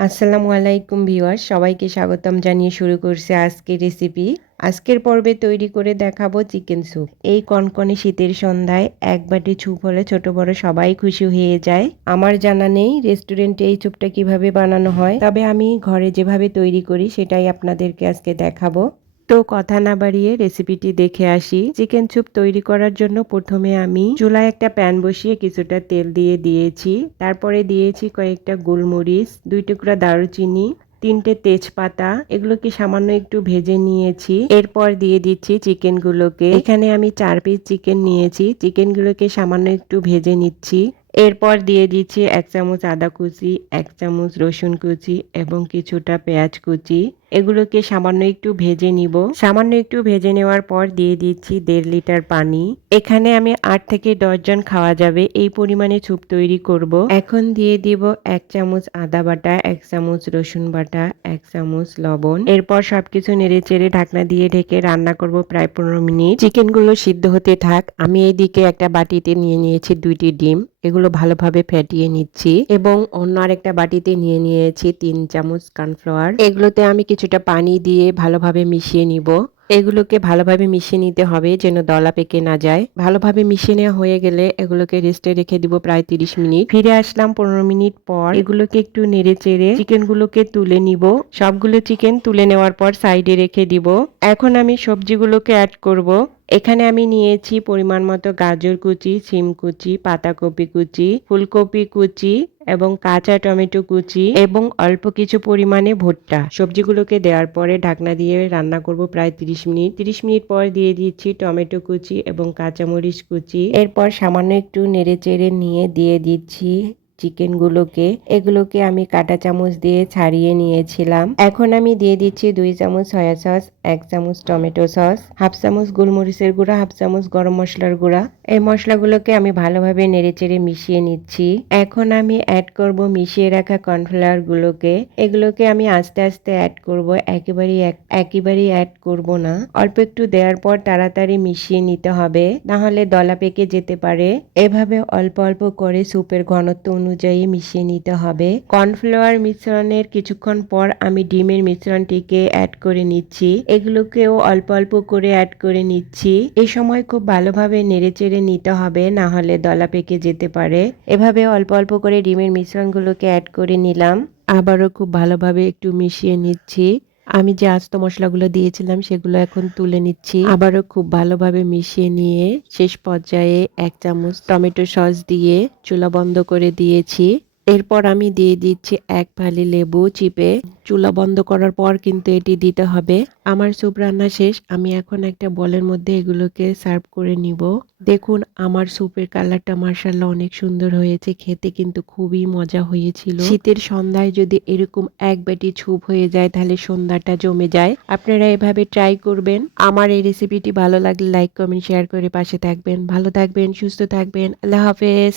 আসসালামু আলাইকুম ভিওয়ার সবাইকে স্বাগতম জানিয়ে শুরু করছে আজকের রেসিপি আজকের পর্বে তৈরি করে দেখাবো চিকেন স্যুপ এই কনকনে শীতের সন্ধ্যায় এক বাটি স্যুপ হলে ছোট বড় সবাই খুশি হয়ে যায়। আমার জানা নেই রেস্টুরেন্টে এই স্যুপটা কীভাবে বানানো হয়, তবে আমি ঘরে যেভাবে তৈরি করি সেটাই আপনাদেরকে আজকে দেখাবো। তো কথা না বাড়িয়ে রেসিপিটি দেখে আসি। চিকেন স্যুপ তৈরি করার জন্য প্রথমে আমি চুলায় একটা প্যান বসিয়ে কিছুটা তেল দিয়ে দিয়েছি। তারপরে দিয়েছি কয়েকটা গোলমরিচ, দুই টুকরা দারুচিনি, তিনটে তেজপাতা, এগুলোকে সামান্য একটু ভেজে নিয়েছি। এরপর দিয়ে দিচ্ছি চিকেন গুলোকে এখানে আমি চার পিস চিকেন নিয়েছি। চিকেন গুলোকে সামান্য একটু ভেজে নিচ্ছি। এরপর দিয়ে দিচ্ছি এক চামচ আদা কুচি, এক চামচ রসুন কুচি এবং কিছুটা পেঁয়াজ কুচি। এগুলোকে সামান্য একটু ভেজে নিব। সামান্য একটু ভেজে নেওয়ার পর দিয়ে দিচ্ছি দেড় লিটার পানি। এখানে আমি আট থেকে দশ জন খাওয়া যাবে, এই পরিমাণে স্যুপ তৈরি করব। এখন দিয়ে দিব এক চামচ আদা বাটা, এক চামচ রসুন বাটা, এক চামচ লবণ। এরপর সবকিছু নেড়ে চেড়ে ঢাকনা দিয়ে ঢেকে রান্না করব প্রায় পনেরো মিনিট। চিকেনগুলো সিদ্ধ হতে থাক, আমি এইদিকে একটা বাটিতে নিয়ে নিয়েছি দুইটি ডিম, এগুলো ভালোভাবে ফেটিয়ে নিচ্ছি। এবং অন্য আরেকটা বাটিতে নিয়ে নিয়েছি তিন চামচ কর্নফ্লাওয়ার। এগুলোতে আমি কিছুটা পানি দিয়ে ভালোভাবে মিশিয়ে নিব। এগুলোকে ভালোভাবে মিশিয়ে নিতে হবে যেন দলা পেকে না যায়। ভালোভাবে মিশিয়ে নেওয়া হয়ে গেলে এগুলোকে রেস্টে রেখে দিব প্রায় তিরিশ মিনিট। ফিরে আসলাম পনেরো মিনিট পর। এগুলোকে একটু নেড়ে চেড়ে চিকেন গুলোকে তুলে নিব। সবগুলো চিকেন তুলে নেওয়ার পর সাইডে রেখে দিব। এখন আমি সবজিগুলোকে অ্যাড করব। এখানে আমি নিয়েছি পরিমাণ মতো গাজর কুচি সিম কুচি, পাতাকপি কুচি, ফুলকপি কুচি এবং কাঁচা টমেটো কুচি এবং অল্প কিছু পরিমাণে ভুট্টা। সবজিগুলোকে দেওয়ার পরে ঢাকনা দিয়ে রান্না করব প্রায় 30 মিনিট। 30 মিনিট পর দিয়ে দিচ্ছি টমেটো কুচি এবং কাঁচামরিচ কুচি। এরপর সামান্য একটু নেড়ে চেড়ে নিয়ে দিয়ে দিচ্ছি চিকেনগুলোকে, এগুলোকে আমি কাটা চামচ দিয়ে ছাড়িয়ে নিয়েছিলাম। এখন আমি দিয়ে দিচ্ছি দুই চামচ সয়া সস, এক চামচ টমেটো সস, হাফ চামচ গোলমরিচের গুঁড়া, হাফ চামচ গরম মশলার গুঁড়া। এই মশলাগুলোকে আমি ভালোভাবে নেড়েচেড়ে মিশিয়ে নিচ্ছি। এখন আমি অ্যাড করব মিশিয়ে রাখা কর্নফ্লাওয়ার গুলোকে এগুলোকে আমি আস্তে আস্তে অ্যাড করব, একেবারেই একেবারেই অ্যাড করব না। অল্প একটু দেওয়ার পর তাড়াতাড়ি মিশিয়ে নিতে হবে না হলে দলা পেকে যেতে পারে। এভাবে অল্প অল্প করে স্যুপের ঘনত্ব অনুযায়ী মিশিয়ে নিতে হবে। কর্নফ্লাওয়ার মিশ্রণের কিছুক্ষণ পর আমি ডিমের মিশ্রণটিকে অ্যাড করে নিচ্ছি। এগুলোকেও অল্প অল্প করে অ্যাড করে নিচ্ছি। এই সময় খুব ভালোভাবে নেড়েচেড়ে নিতে হবে, না হলে দলা পেকে যেতে পারে। এভাবে অল্প অল্প করে ডিমের মিশ্রণগুলোকে অ্যাড করে নিলাম। আবারও খুব ভালোভাবে একটু মিশিয়ে নিচ্ছি। আমি যে আস্ত মশলাগুলো দিয়েছিলাম, সেগুলো এখন তুলে নিচ্ছি। আবারও খুব ভালোভাবে মিশিয়ে নিয়ে শেষ পর্যায়ে এক চামচ টমেটো সস দিয়ে চুলা বন্ধ করে দিয়েছি। এরপর আমি দিয়ে দিচ্ছি এক ফালি লেবু চিপে। চুলা বন্ধ করার পর কিন্তু এটি দিতে হবে। আমার স্যুপ রান্না শেষ। আমি এখন একটা বলের মধ্যে এগুলোকে সার্ভ করে নিব। দেখুন, আমার স্যুপের কালারটা মার্শাল্লাহ অনেক সুন্দর হয়েছে। খেতে কিন্তু খুবই মজা হয়েছিল। শীতের সন্ধ্যায় যদি এরকম এক বাটি স্যুপ হয়ে যায়, তাহলে সন্ধ্যাটা জমে যায়। আপনারা এভাবে ট্রাই করবেন। আমার এই রেসিপিটি ভালো লাগলে লাইক, কমেন্ট, শেয়ার করে পাশে থাকবেন। ভালো থাকবেন, সুস্থ থাকবেন। আল্লাহ হাফেজ।